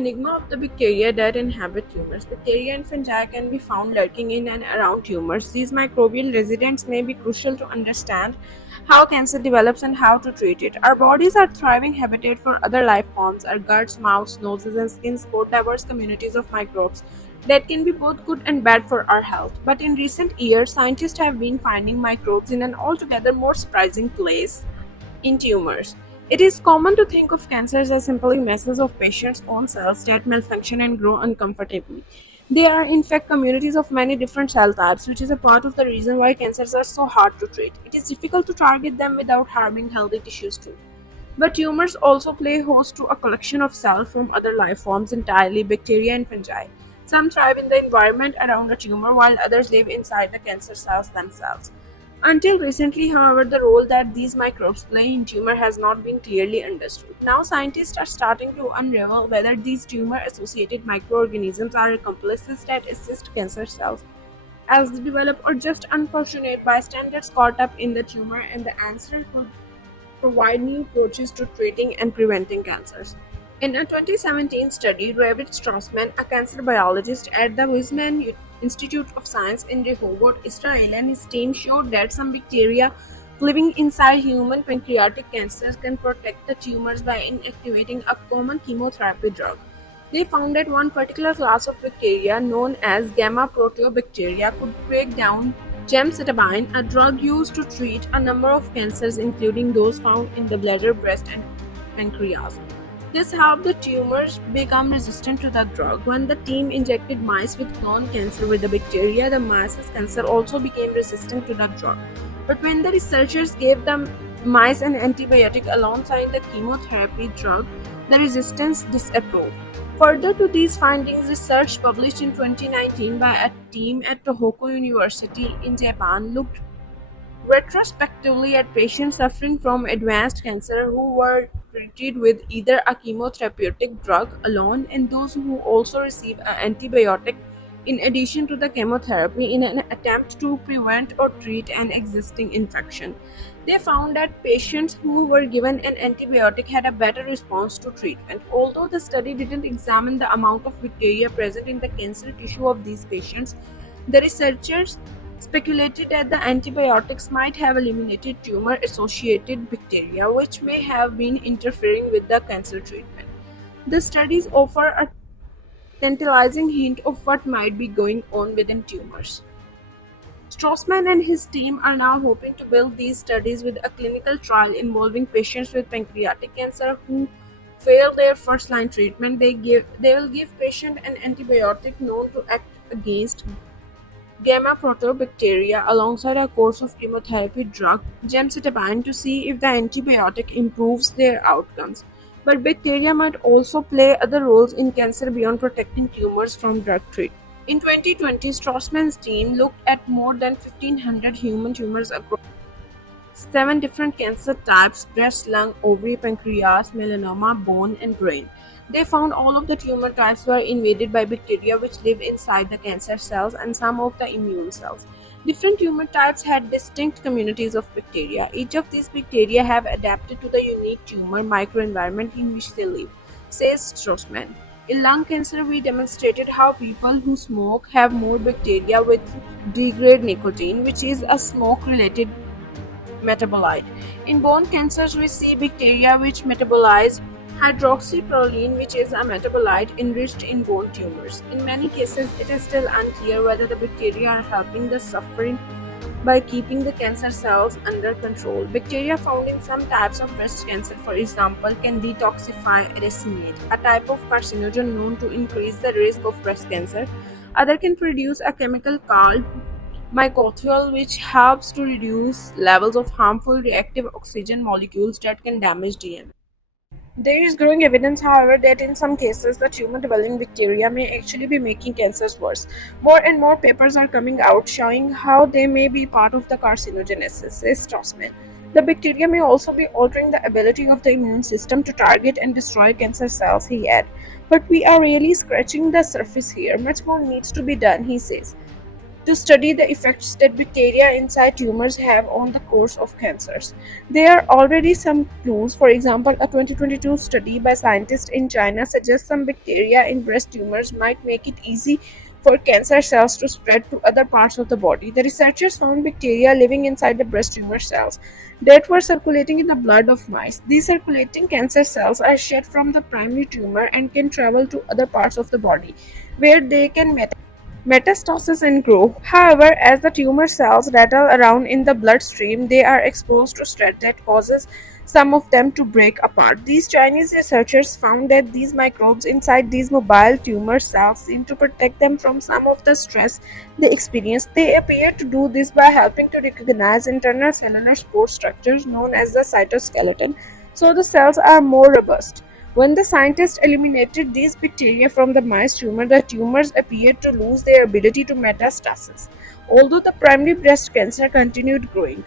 enigma of the bacteria that inhabit tumors. Bacteria and fungi can be found lurking in and around tumors. These microbial residents may be crucial to understand how cancer develops and how to treat it. Our bodies are thriving habitat for other life forms. Our guts, mouths, noses, and skin support diverse communities of microbes that can be both good and bad for our health. But in recent years, scientists have been finding microbes in an altogether more surprising place in tumors. It is common to think of cancers as simply masses of patients' own cells that malfunction and grow uncomfortably. They are, in fact, communities of many different cell types, which is a part of the reason why cancers are so hard to treat. It is difficult to target them without harming healthy tissues too. But tumors also play host to a collection of cells from other life forms entirely, bacteria and fungi. Some thrive in the environment around a tumor, while others live inside the cancer cells themselves. Until recently, however, the role that these microbes play in tumor has not been clearly understood. Now, scientists are starting to unravel whether these tumor-associated microorganisms are accomplices that assist cancer cells as they develop or just unfortunate bystanders caught up in the tumor, and the answer could provide new approaches to treating and preventing cancers. In a 2017 study, David Strassman, a cancer biologist at the Weizmann Institute of Science in Rehovot, Israel, and his team showed that some bacteria living inside human pancreatic cancers can protect the tumors by inactivating a common chemotherapy drug. They found that one particular class of bacteria, known as gamma proteobacteria, could break down gemcitabine, a drug used to treat a number of cancers, including those found in the bladder, breast, and pancreas. This helped the tumors become resistant to the drug. When the team injected mice with colon cancer with the bacteria, the mice's cancer also became resistant to the drug. But when the researchers gave the mice an antibiotic alongside the chemotherapy drug, the resistance disapproved. Further to these findings, research published in 2019 by a team at Tohoku University in Japan looked retrospectively at patients suffering from advanced cancer who were treated with either a chemotherapeutic drug alone and those who also received an antibiotic in addition to the chemotherapy in an attempt to prevent or treat an existing infection. They found that patients who were given an antibiotic had a better response to treatment. Although the study didn't examine the amount of bacteria present in the cancer tissue of these patients, the researchers speculated that the antibiotics might have eliminated tumor associated bacteria, which may have been interfering with the cancer treatment. The studies offer a tantalizing hint of what might be going on within tumors. Strassman and his team are now hoping to build these studies with a clinical trial involving patients with pancreatic cancer who fail their first-line treatment. They will give patient an antibiotic known to act against gamma proteobacteria alongside a course of chemotherapy drug gemcitabine to see if the antibiotic improves their outcomes. But bacteria might also play other roles in cancer beyond protecting tumors from drug treatment. In 2020, Strassman's team looked at more than 1,500 human tumors across seven different cancer types: breast, lung, ovary, pancreas, melanoma, bone, and brain. They found all of the tumor types were invaded by bacteria which live inside the cancer cells and some of the immune cells. Different tumor types had distinct communities of bacteria. Each of these bacteria have adapted to the unique tumor microenvironment in which they live, says Strassman. In lung cancer, we demonstrated how people who smoke have more bacteria which degrade nicotine, which is a smoke-related metabolite. In bone cancers, we see bacteria which metabolize hydroxyproline, which is a metabolite enriched in bone tumors. In many cases, it is still unclear whether the bacteria are helping the suffering by keeping the cancer cells under control. Bacteria found in some types of breast cancer, for example, can detoxify racemate, a type of carcinogen known to increase the risk of breast cancer. Other can produce a chemical called mycothiol, which helps to reduce levels of harmful reactive oxygen molecules that can damage DNA. There is growing evidence, however, that in some cases the tumor-dwelling bacteria may actually be making cancers worse. More and more papers are coming out showing how they may be part of the carcinogenesis, says Strassman. The bacteria may also be altering the ability of the immune system to target and destroy cancer cells, he adds. But we are really scratching the surface here. Much more needs to be done, he says. to study the effects that bacteria inside tumors have on the course of cancers. There are already some clues. For example, a 2022 study by scientists in China suggests some bacteria in breast tumors might make it easy for cancer cells to spread to other parts of the body. The researchers found bacteria living inside the breast tumor cells that were circulating in the blood of mice. These circulating cancer cells are shed from the primary tumor and can travel to other parts of the body where they can metastasis and grow. However, as the tumor cells rattle around in the bloodstream, they are exposed to stress that causes some of them to break apart. These Chinese researchers found that these microbes inside these mobile tumor cells seem to protect them from some of the stress they experience. They appear to do this by helping to recognize internal cellular support structures known as the cytoskeleton, so the cells are more robust. When the scientists eliminated these bacteria from the mice tumor, the tumors appeared to lose their ability to metastasis, although the primary breast cancer continued growing.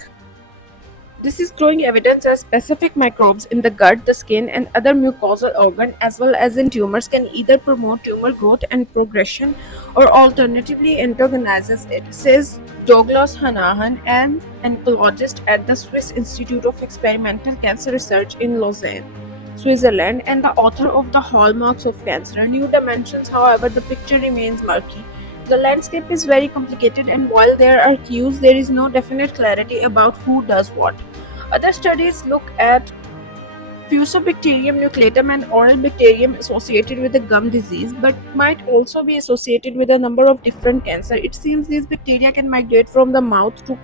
This is growing evidence that specific microbes in the gut, the skin, and other mucosal organs, as well as in tumors, can either promote tumor growth and progression or alternatively antagonizes it, says Douglas Hanahan, an oncologist at the Swiss Institute of Experimental Cancer Research in Lausanne, Switzerland, and the author of The Hallmarks of Cancer: New Dimensions. However, the picture remains murky. The landscape is very complicated, and while there are cues, there is no definite clarity about who does what. Other studies look at Fusobacterium nucleatum and oral bacterium associated with the gum disease, but might also be associated with a number of different cancers. It seems these bacteria can migrate from the mouth to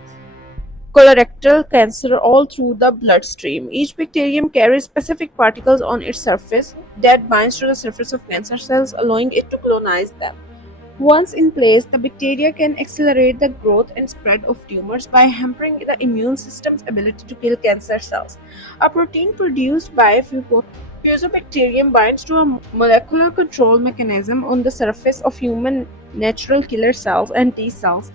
colorectal cancer all through the bloodstream. Each bacterium carries specific particles on its surface that binds to the surface of cancer cells, allowing it to colonize them. Once in place, the bacteria can accelerate the growth and spread of tumors by hampering the immune system's ability to kill cancer cells. A protein produced by Fusobacterium binds to a molecular control mechanism on the surface of human natural killer cells and T cells,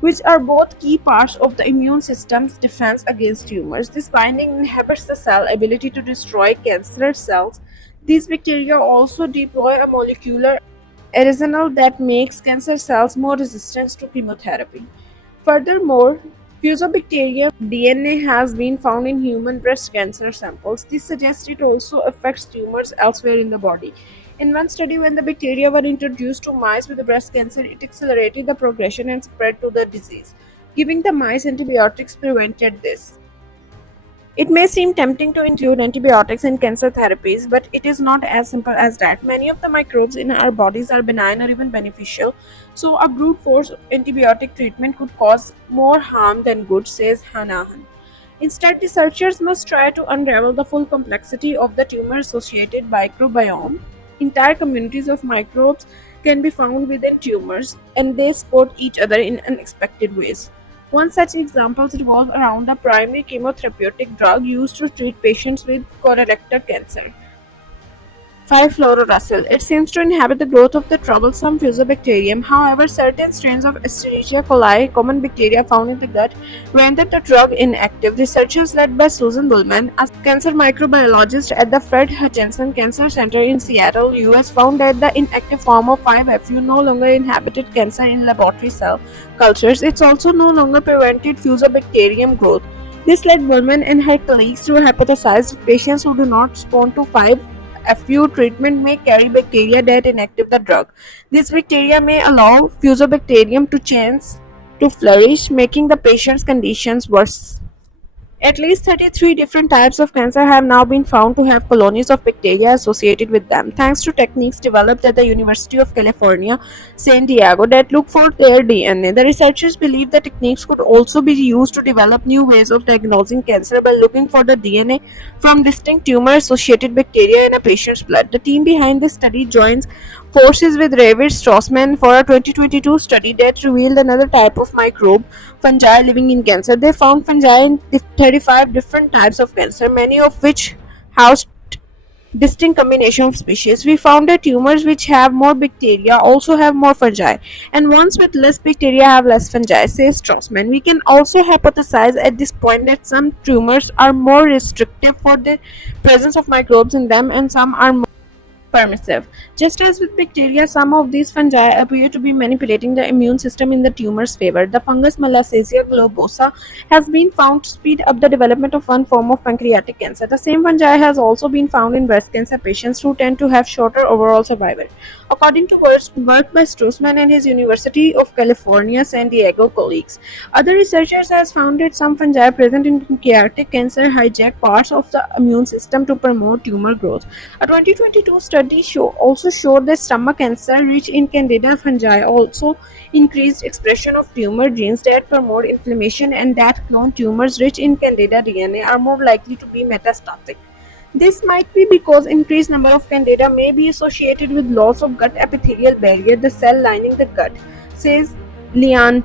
which are both key parts of the immune system's defense against tumors. This binding inhibits the cell ability to destroy cancer cells. These bacteria also deploy a molecular arsenal that makes cancer cells more resistant to chemotherapy. Furthermore, Fusobacterium DNA has been found in human breast cancer samples. This suggests it also affects tumors elsewhere in the body. In one study, when the bacteria were introduced to mice with breast cancer, it accelerated the progression and spread to the disease. Giving the mice antibiotics prevented this. It may seem tempting to include antibiotics in cancer therapies, but it is not as simple as that. Many of the microbes in our bodies are benign or even beneficial, so a brute force antibiotic treatment could cause more harm than good, says Hanahan. Instead, researchers must try to unravel the full complexity of the tumor associated microbiome. Entire communities of microbes can be found within tumors, and they support each other in unexpected ways. One such example revolves around the primary chemotherapeutic drug used to treat patients with colorectal cancer. 5-fluorouracil. It seems to inhibit the growth of the troublesome Fusobacterium. However, certain strains of Escherichia coli, common bacteria found in the gut, render the drug inactive. Researchers led by Susan Bullman, a cancer microbiologist at the Fred Hutchinson Cancer Center in Seattle, US, found that the inactive form of 5-FU no longer inhabited cancer in laboratory cell cultures. It also no longer prevented Fusobacterium growth. This led Bullman and her colleagues to hypothesize that patients who do not respond to 5-FU treatment may carry bacteria that inactive the drug. These bacteria may allow Fusobacterium to chance to flourish, making the patient's conditions worse. At least 33 different types of cancer have now been found to have colonies of bacteria associated with them, thanks to techniques developed at the University of California, San Diego that look for their DNA. The researchers believe the techniques could also be used to develop new ways of diagnosing cancer by looking for the DNA from distinct tumor-associated bacteria in a patient's blood. The team behind this study joins forces with David Strassman for a 2022 study that revealed another type of microbe, fungi living in cancer. They found fungi in 35 different types of cancer, many of which house distinct combination of species. We found that tumors which have more bacteria also have more fungi, and ones with less bacteria have less fungi, says Strassman. We can also hypothesize at this point that some tumors are more restrictive for the presence of microbes in them, and some are more permissive. Just as with bacteria, some of these fungi appear to be manipulating the immune system in the tumor's favor. The fungus Malassezia globosa has been found to speed up the development of one form of pancreatic cancer. The same fungi has also been found in breast cancer patients who tend to have shorter overall survival. According to work by Strussman and his University of California, San Diego colleagues, other researchers have found that some fungi present in pancreatic cancer hijack parts of the immune system to promote tumor growth. A 2022 study also showed that stomach cancer rich in Candida fungi also increased expression of tumor genes that promote inflammation, and that clone tumors rich in Candida DNA are more likely to be metastatic. This might be because increased number of Candida may be associated with loss of gut epithelial barrier, the cell lining the gut, says Leon,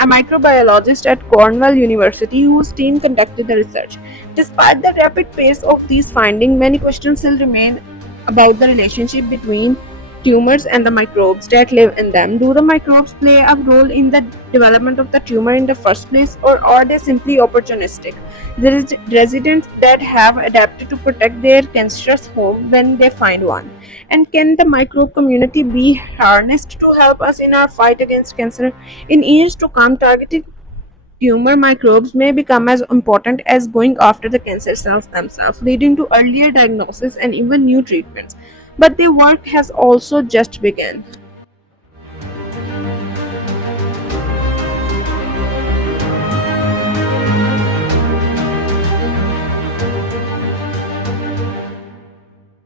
a microbiologist at Cornell University whose team conducted the research. Despite the rapid pace of these findings, many questions still remain about the relationship between tumors and the microbes that live in them. Do the microbes play a role in the development of the tumor in the first place, or are they simply opportunistic? There is residents that have adapted to protect their cancerous home when they find one. And can the microbe community be harnessed to help us in our fight against cancer? In years to come, targeted tumor microbes may become as important as going after the cancer cells themselves, leading to earlier diagnosis and even new treatments. But their work has also just begun.